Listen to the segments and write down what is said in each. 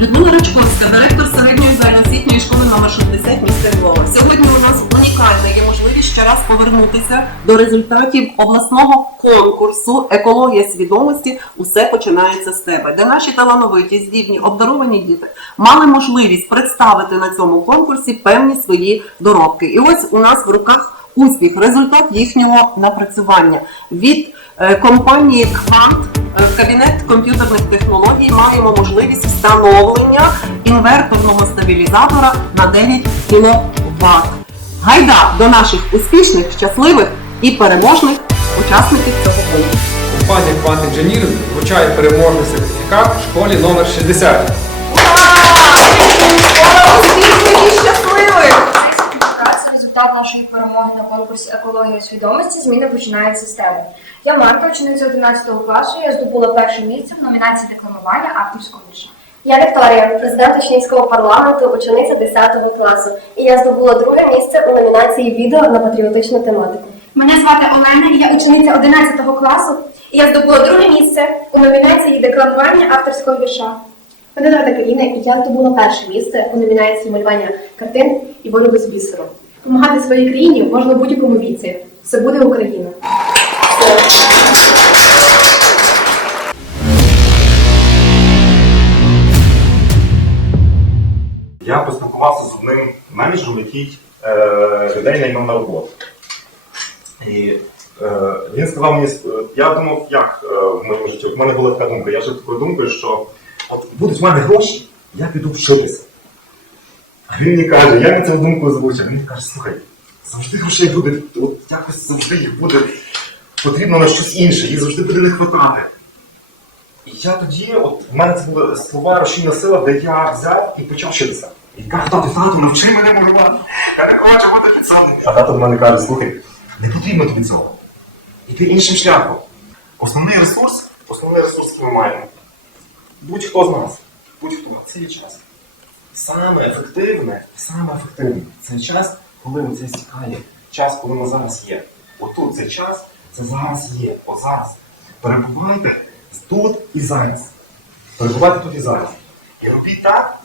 Людмила Рачковська, директор середньої загальноосвітньої школи номер 60 міста Львова. Сьогодні у нас унікальна є можливість ще раз повернутися до результатів обласного конкурсу Екологія свідомості усе починається з тебе, де наші талановиті, здібні, обдаровані діти мали можливість представити на цьому конкурсі певні свої доробки. І ось у нас в руках успіх, результат їхнього напрацювання від е, компанії Квант. Е, кабінет комп'ютерних технологій маємо можливість встановлення інверторного стабілізатора на 9 кВт. Гайда до наших успішних, щасливих і переможних учасників цього конкурсу. Компанія Квант Інженіринг вручає переможний сертифікат в школі номер 60. Нашої перемоги на конкурсі екологія свідомості зміни починаються з тебе. Я Марта, учениця 11 класу. Я здобула перше місце в номінації декламування авторського вірша. Я Вікторія, президент Учнівського парламенту, учениця 10 класу, і я здобула друге місце у номінації відео на патріотичну тематику. Мене звати Олена, і я учениця 11 класу. І я здобула друге місце у номінації декламування авторського вірша. Мене звати Каріна, і я здобула перше місце у номінації малювання картин і вироби з бісеру. Помагати своїй країні можна у будь-якому віці. Все буде Україна. Я поспілкувався з одним менеджером, який е, людей наймав на роботу. І е, він сказав мені, е, я думав, як е, в моєму житті, в мене була така думка, я жив такою думкою, що от будуть в мене гроші, я піду вчитися. А він мені каже, я на цю думку озвучив, він каже, слухай, завжди грошей буде, от якось завжди їх буде потрібно на щось інше, їх завжди буде не хватати. І я тоді, от в мене це були слова рушійна сила, де я взяв і почав вчитися. І кажу, тату, тату, навчи мене малювати. Я не хочу бути підсадним. А тато до мене каже, слухай, не потрібно тобі цього. Іди іншим шляхом. Основний ресурс, основний ресурс, який ми маємо. Будь-хто з нас, будь-хто, це є час. Саме ефективне, саме ефективне це час, коли ми це стікає. Час, коли ми зараз є. Отут цей час, це зараз є. От зараз. Перебувайте тут і зараз. Перебувайте тут і зараз. І робіть так,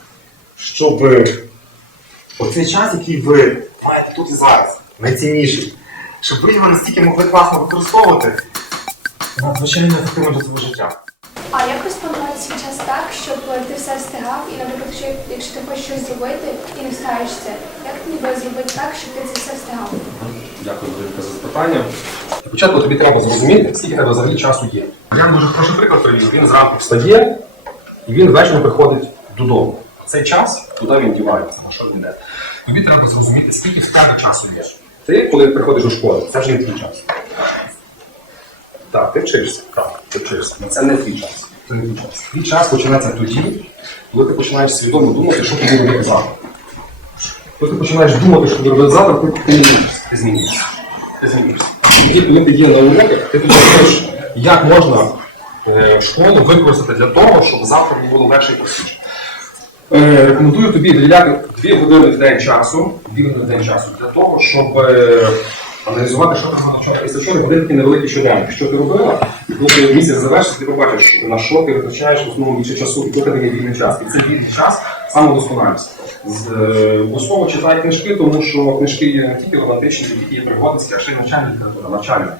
щоб оцей час, який ви маєте тут і зараз, найцінніший, щоб ви його настільки могли класно використовувати, надзвичайно ефективно для свого життя. А як розпланувати свій час так, щоб ти все встигав, і, наприклад, якщо, якщо ти хочеш щось зробити і не встигаєш це, як ніби зробити так, щоб ти це все встигав? Дякую за запитання. Для початку тобі треба зрозуміти, скільки тебе взагалі часу є. Я можу хороший приклад привів. Він зранку встає і він ввечері приходить додому. Цей час, куди він дівається, на що він йде. Тобі треба зрозуміти, скільки в тебе часу є. Ти, коли приходиш до школи, це вже не твій час. Так, ти вчишся. Так, ти вчишся. Але це не твій час. Це не твій час. Твій час починається тоді, коли ти починаєш свідомо думати, що тобі робити завтра. Коли ти починаєш думати, що тобі робити завтра, ти, ти змінюєшся. Ти змінюєшся. Ти змінюєшся. Тоді, коли ти є на уроках, ти розумієш, як можна е, школу використати для того, щоб завтра було легше і простіше. Рекомендую тобі виділяти 2 години в день часу, 2 години в день часу для того, щоб е, аналізувати, що ти робила вчора. Після вчора буде такий невеликий щоденник. Що ти робила, і коли місяць завершиться, ти побачиш, на що ти витрачаєш в основному більше часу, і доки таке вільний час. І цей вільний час самодосконалість. Е, Обов'язково читай книжки, тому що книжки є не тільки романтичні, не тільки є пригодницькі, а ще й навчальна література, навчальна.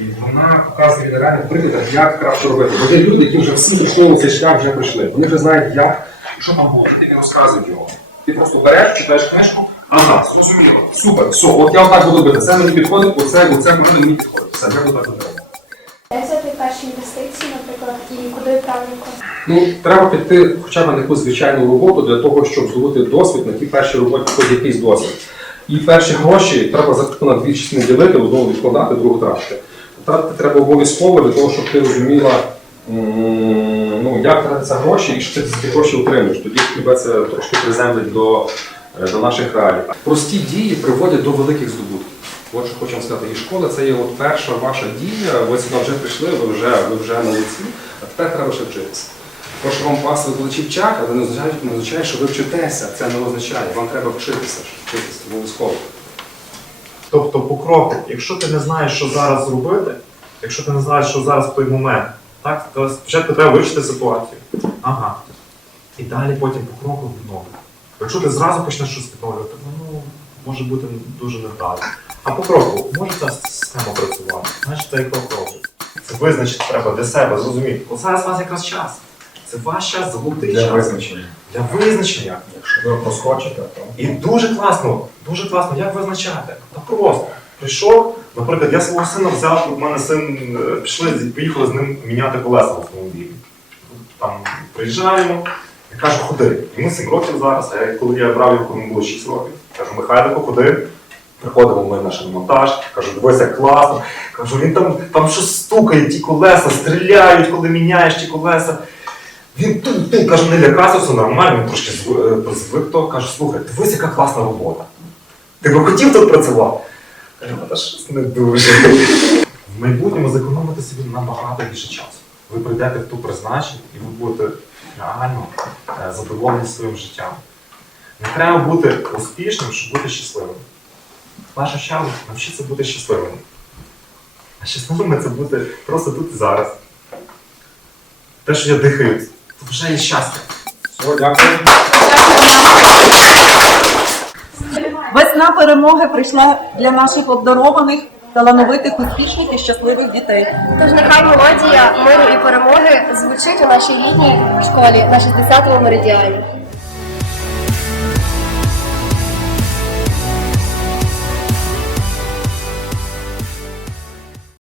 І вона показує на реальних прикладах, як краще робити. Бо є люди, які вже всі пройшли цей шлях вже пройшли. Вони вже знають, як що там було, ти тільки розказують його. Ти просто береш, читаєш книжку, ага, зрозуміло, супер, все, от я отак буду робити. Це мені підходить, оце, оце мене мені підходить. Все, я буду так робити. Взяти перші інвестиції, наприклад, і куди правильно Ну, треба піти хоча б на якусь звичайну роботу для того, щоб здобути досвід на тій першій роботі, хоч якийсь досвід. І перші гроші треба за- на дві частини ділити, одну відкладати, другу тратити. Тратити треба обов'язково для того, щоб ти розуміла, м, ну, як тратиться гроші і що ти ці гроші отримуєш. Тоді тебе це трошки приземлить до, до наших реалій. Прості дії приводять до великих здобутків. От що хочемо сказати, і школа це є от перша ваша дія, ви сюди вже прийшли, ви вже, ви вже лиці, а тепер треба ще вчитися. То, що вам пасли величі вчать, але не означає, не означає, що ви вчитеся. Це не означає. Вам треба вчитися, вчитися обов'язково. Тобто по кроку, якщо ти не знаєш, що зараз зробити, якщо ти не знаєш, що зараз в той момент, так, то спочатку треба вивчити ситуацію. Ага. І далі потім по кроку відновлювати. Якщо ти зразу почнеш щось відновлювати, ну може бути дуже невдало. А по кроку може ця система працювати, значить та і крок робить. Це визначити треба для себе, зрозуміти. От зараз у вас якраз час. Це ваш час, Для час. визначення. Для визначення. Якщо ви проскочите, то І дуже класно, дуже класно, як визначати? Та просто прийшов, наприклад, я свого сина взяв, у мене син е, пішли, поїхали з ним міняти колеса в автомобілі. Там приїжджаємо, кажу, ходи. Йому 7 років зараз, а коли я брав його, йому було 6 років, кажу, Михайлико, ходи. Приходимо ми на шиномонтаж, кажу, дивись, як класно. Кажу, він там, там щось стукає, ті колеса, стріляють, коли міняєш ті колеса. Він тут, тут, каже, не лякався, все нормально, він трошки е, звик то, каже, слухай, дивись, яка класна робота. Ти би хотів тут працювати? Кажу, «Ну, та щось не дуже. В майбутньому зекономити собі набагато більше часу. Ви прийдете в ту призначення і ви будете реально е, задоволені своїм життям. Не треба бути успішним, щоб бути щасливим. В першу чергу навчіться бути щасливим. А щасливими це бути просто тут і зараз. Те, що я дихаю, це вже є щастя. все, дякую. Весна перемоги прийшла для наших обдарованих, талановитих, успішних і щасливих дітей. Тож нехай мелодія миру і перемоги звучить у нашій рідній школі на 60-му меридіані.